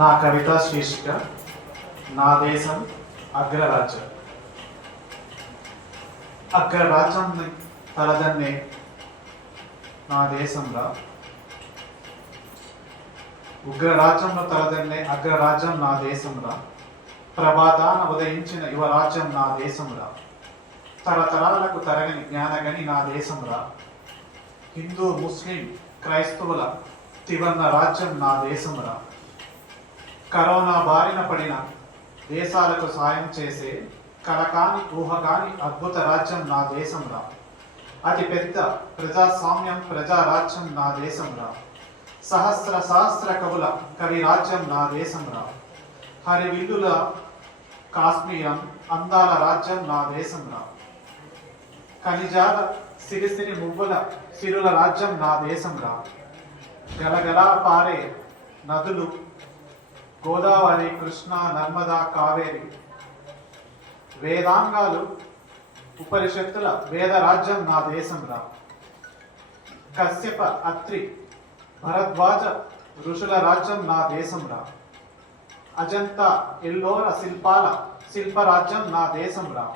నా కవితా శీర్షిక నా దేశం అగ్రరాజ్యం. అగ్రరాజ్యాన్ని తలదన్నే నా దేశంలో, ఉగ్రరాజ్యంలో తలదన్నే అగ్రరాజ్యం నా దేశంలో, ప్రభాతాన ఉదయించిన యువరాజ్యం నా దేశంలో, తరతరాలకు తరగని జ్ఞానగని నా దేశంలో, హిందూ ముస్లిం క్రైస్తవుల త్రివర్ణ రాజ్యం నా దేశంలో, కరోనా బారిన పడిన దేశాలకు సాయం చేసే కలకాని ఊహగాని అద్భుత రాజ్యం నా దేశంలో, అతి పెద్ద ప్రజాస్వామ్యం ప్రజారాజ్యం నా దేశంలో, సహస్ర కవుల కవి రాజ్యం నా దేశంలో, హరివిల్లుల కాశ్మీరం అందాల రాజ్యం నా దేశంలో, ఖనిజాల సిరిసిరి మువ్వుల సిరుల రాజ్యం నా దేశంలో, గలగలా పారే నదులు గోదావరి కృష్ణ నర్మదా కావేరి, వేదాంగాలు ఉపనిషత్తుల వేద రాజ్యం నా దేశంలో, కశ్యప అత్రి భరద్వాజ ఋషుల రాజ్యం నా దేశంలో, అజంతా ఎల్లోర శిల్పరాజ్యం నా దేశంలో,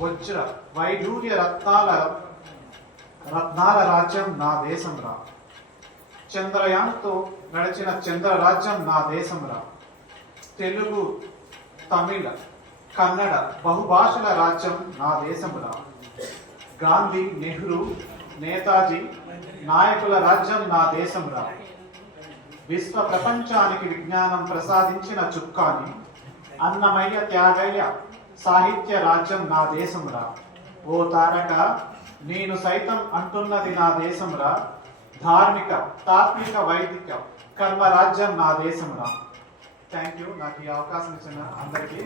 వజ్ర వైఢూర్య రత్నాల రాజ్యం నా దేశంలో, చంద్రయాన్తో నడిచిన చంద్ర రాజ్యం నా దేశంలో, తెలుగు తమిళ కన్నడ బహుభాషల రాజ్యం నా దేశంలో, గాంధీ నెహ్రూ నేతాజీ నాయకుల రాజ్యం నా దేశంలో, విశ్వ ప్రపంచానికి విజ్ఞానం ప్రసాదించిన చుక్కాని అన్నమయ్య త్యాగయ్య సాహిత్య రాజ్యం నా దేశంలో, ఓ తారక నేను సైతం అంటున్నది నా దేశంలో, ధార్మిక తాత్విక వైదిక కర్మ రాజ్యం నా దేశంలో. Thank you. నాకు ఈ అవకాశం ఇచ్చిన అందరికీ